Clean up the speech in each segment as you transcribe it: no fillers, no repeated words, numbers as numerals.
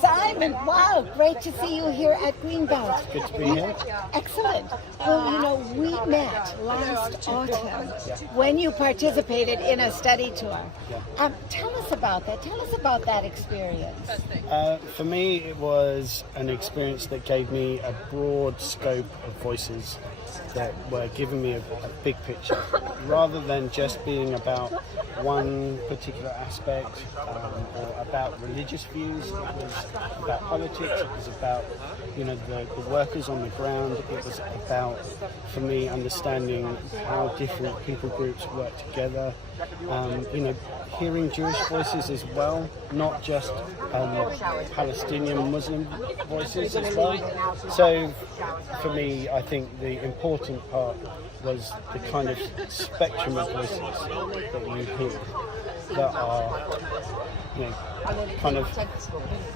Simon, wow, great to see you here at Greenbelt. Good to be here. Excellent. Well, we met last autumn when you participated in a study tour. Tell us about that. Tell us about that experience. For me, it was an experience that gave me a broad scope of voices that were giving me a big picture, rather than just being about one particular aspect or about religious views. It was about politics. It was about the workers on the ground. It was about, for me, understanding how different people groups work together. Hearing Jewish voices as well, not just Palestinian Muslim voices as well. So for me, I think the important part was the kind of spectrum of voices that you hear that are kind of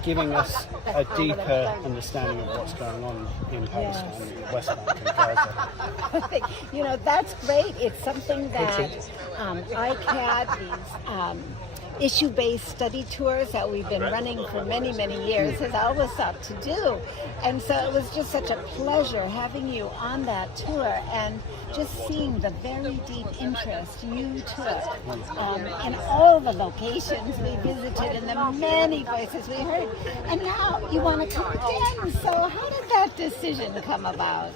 giving us a deeper understanding of what's going on in Palestine, in the West Bank and Gaza. That's great. It's something that ICAHD, these issue-based study tours that we've been running for many, many years, has always sought to do. And so it was just such a pleasure having you on that tour and just seeing the very deep interest you took in all the locations we visited and the many voices we heard. And now you want to come again. So how did that decision come about?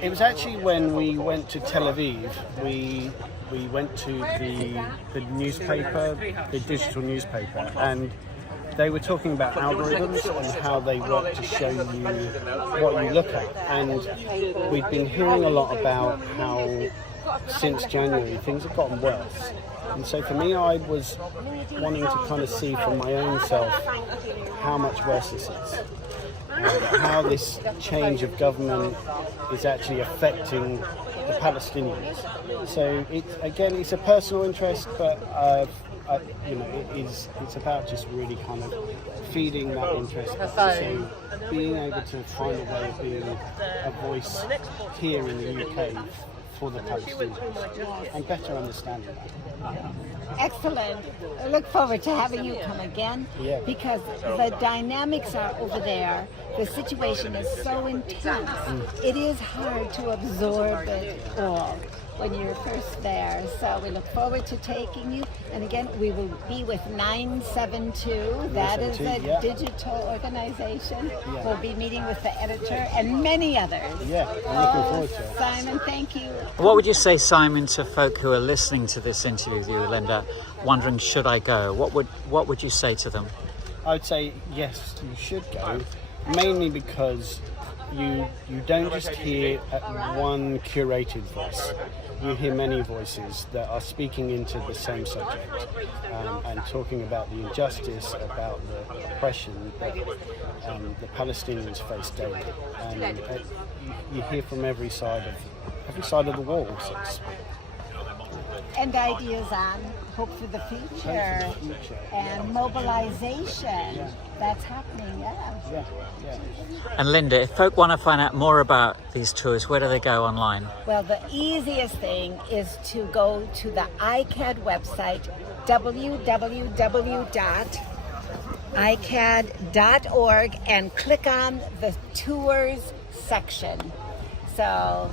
It was actually when we went to Tel Aviv. We went to the newspaper, the digital newspaper, and they were talking about algorithms and how they work to show you what you look at. And we've been hearing a lot about how since January things have gotten worse. And so for me, I was wanting to kind of see for my own self how much worse this is. How this change of government is actually affecting the Palestinians. So it's a personal interest, but it's about just really kind of feeding that interest. So being able to find a way of being a voice here in the UK for the Palestinians and better understanding that. Excellent. I look forward to having you come again because the dynamics are over there. The situation is so intense. It is hard to absorb it all when you're first there. So we look forward to taking you. And again, we will be with 972. That is a digital organization. We'll be meeting with the editor and many others. Yeah, I'm looking forward to it. Simon, thank you. What would you say, Simon, to folk who are listening to this interview with you, Linda, wondering, should I go? What would you say to them? I would say, yes, you should go, mainly because you don't just hear one curated voice. You hear many voices that are speaking into the same subject and talking about the injustice, about the oppression that the Palestinians face daily. And you hear from every side of the wall, so to speak. And ideas on hope for the future and mobilization that's happening, Yeah. And Linda, if folk want to find out more about these tours, where do they go online? Well, the easiest thing is to go to the ICAHD website, www.ICAHD.org, and click on the tours section. So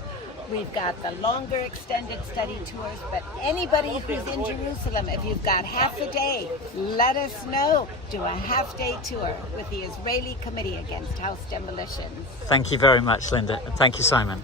we've got the longer extended study tours, but anybody who's in Jerusalem, if you've got half a day, let us know. Do a half-day tour with the Israeli Committee Against House Demolitions. Thank you very much, Linda. And thank you, Simon.